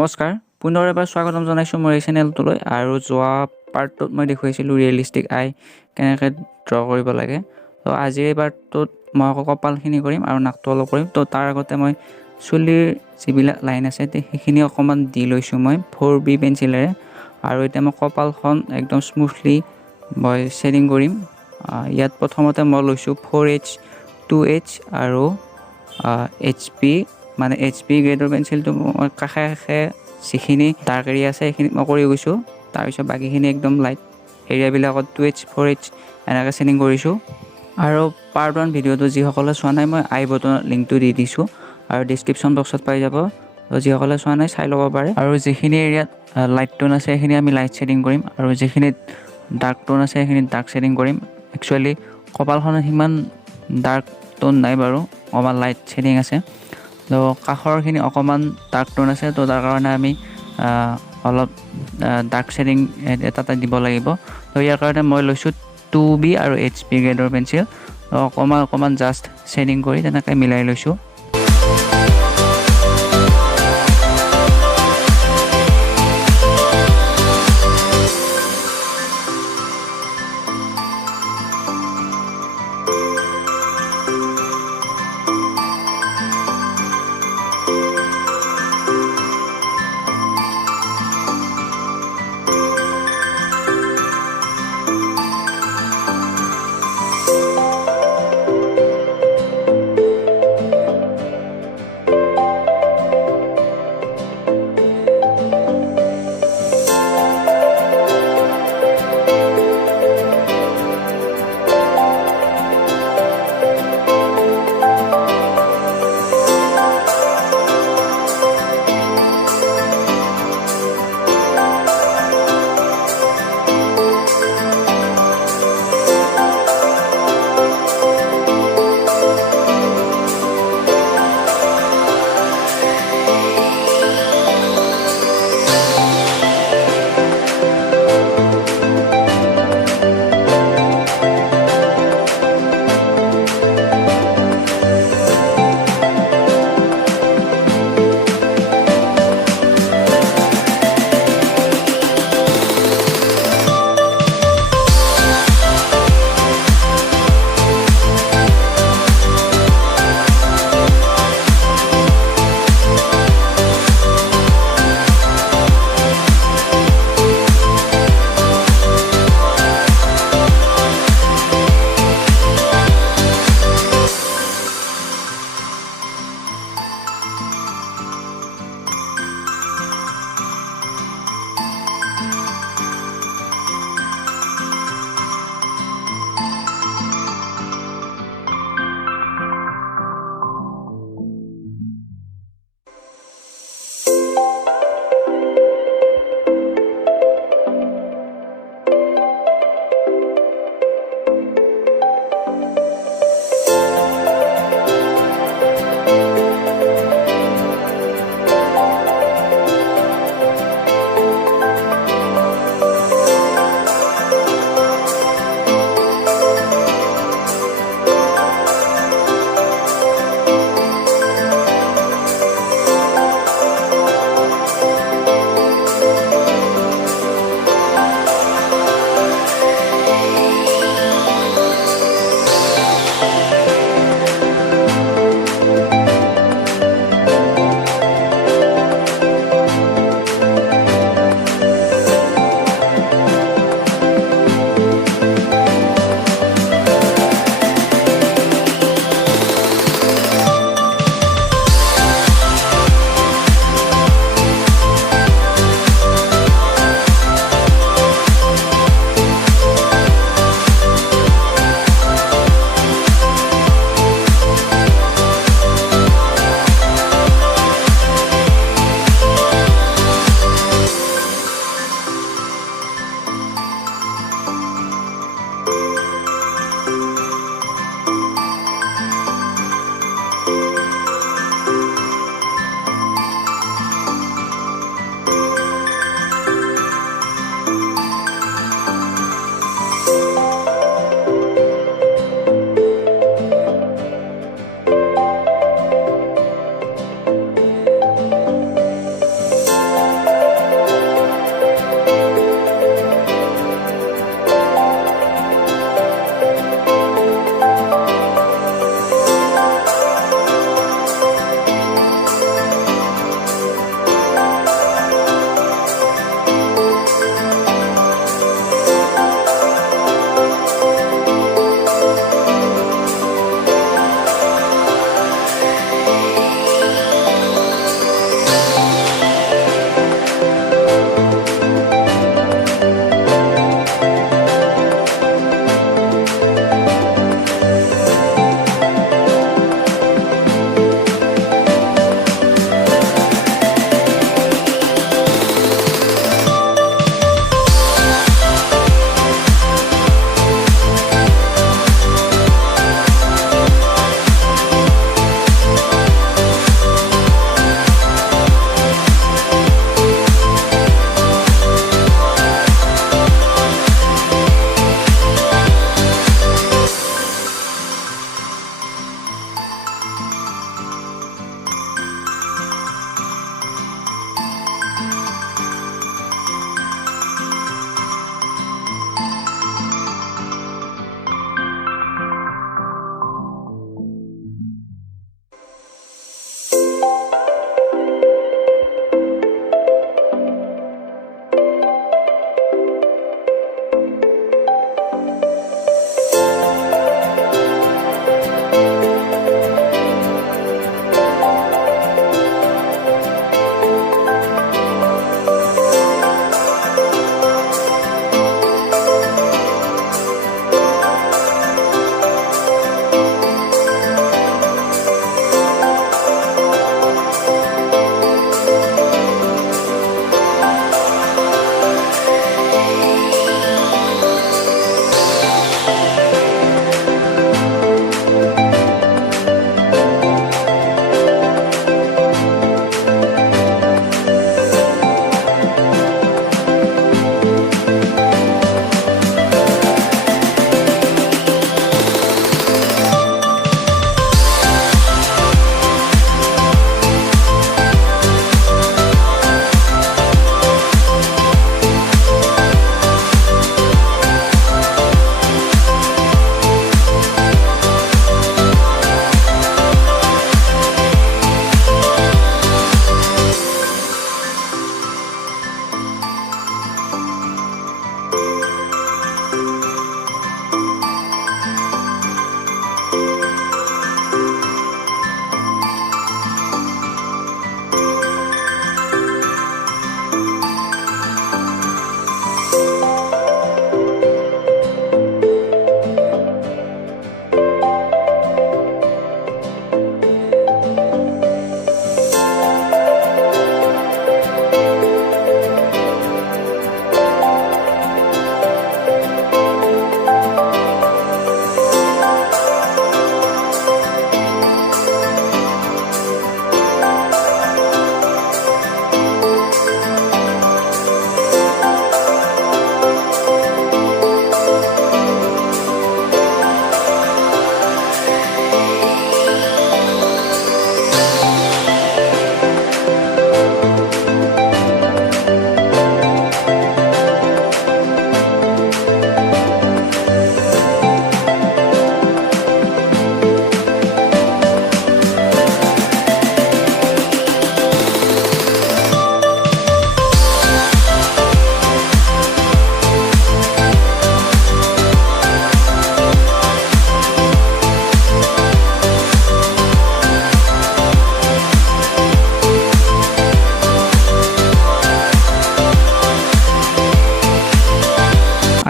নমস্কাৰ পুনৰ এবাৰ স্বাগতম জনাইছোঁ মোৰ এই চেনেলটোলৈ আৰু যোৱা পাৰ্টটোত মই দেখুৱাইছিলোঁ ৰিয়েলিষ্টিক আই কেনেকৈ ড্ৰ কৰিব লাগে তো আজিৰ এই পাৰ্টটোত মই আকৌ কপালখিনি কৰিম আৰু নাকটো অলপ কৰিম তো তাৰ আগতে মই চুলিৰ যিবিলাক লাইন আছে সেইখিনি অকণমান দি লৈছোঁ মই 4B পেঞ্চিলেৰে আৰু এতিয়া মই কপালখন একদম স্মুথলি মই শ্বেডিং কৰিম ইয়াত প্ৰথমতে মই লৈছোঁ 4H 2H আৰু HP মানে HP গ্ৰেডৰ পেঞ্চিলটো মই কাষে কাষে যিখিনি ডাৰ্ক এৰিয়া আছে সেইখিনি মই কৰি গৈছোঁ তাৰপিছত বাকীখিনি একদম লাইট এৰিয়াবিলাকত 2H 4H এনেকৈ শ্বেডিং কৰিছোঁ আৰু পাৰ্ট 1 ভিডিঅ'টো যিসকলে চোৱা নাই মই আই বটনত লিংকটো দি দিছোঁ আৰু ডিছক্ৰিপশ্যন বক্সত পাই যাব তো যিসকলে চোৱা নাই চাই ল'ব পাৰে আৰু যিখিনি এৰিয়াত লাইট টোন আছে সেইখিনি আমি লাইট শ্বেডিং কৰিম আৰু যিখিনিত ডাৰ্ক টোন আছে সেইখিনিত ডাৰ্ক শ্বেডিং কৰিম একচুৱেলি কপালখনত সিমান ডাৰ্ক টোন নাই বাৰু অকণমান লাইট শ্বেডিং আছে তো কাষৰখিনি অকণমান ডাৰ্ক টোন আছে তো তাৰ কাৰণে আমি অলপ ডাৰ্ক শ্বেডিং এটা দিব লাগিব তো ইয়াৰ কাৰণে মই লৈছোঁ 2B আৰু HP গ্ৰেডৰ পেঞ্চিল অকণমান জাষ্ট শ্বেডিং কৰি তেনেকৈ মিলাই লৈছোঁ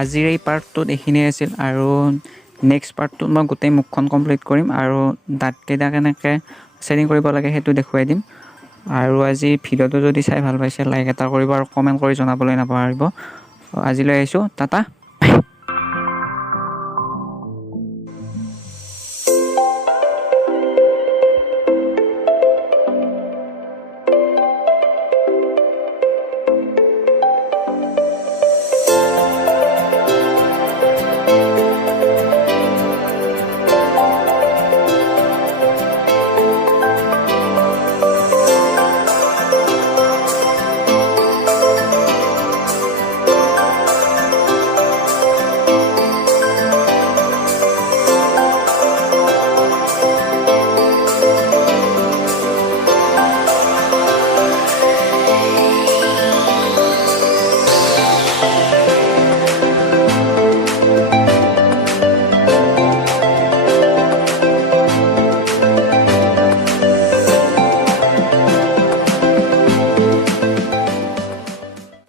আজিৰ এই পাৰ্টটোত এইখিনিয়ে আছিল আৰু নেক্সট পাৰ্টটোত মই গোটেই মুখখন কমপ্লিট কৰিম আৰু দাঁতকেইটা কেনেকৈ ছেটিং কৰিব লাগে সেইটো দেখুৱাই দিম। আৰু আজি ভিডিঅ'টো যদি চাই ভাল পাইছে লাইক এটা কৰিব আৰু কমেণ্ট কৰি জনাবলৈ নাপাহৰিব। আজিলৈ আহিছোঁ, টাটা।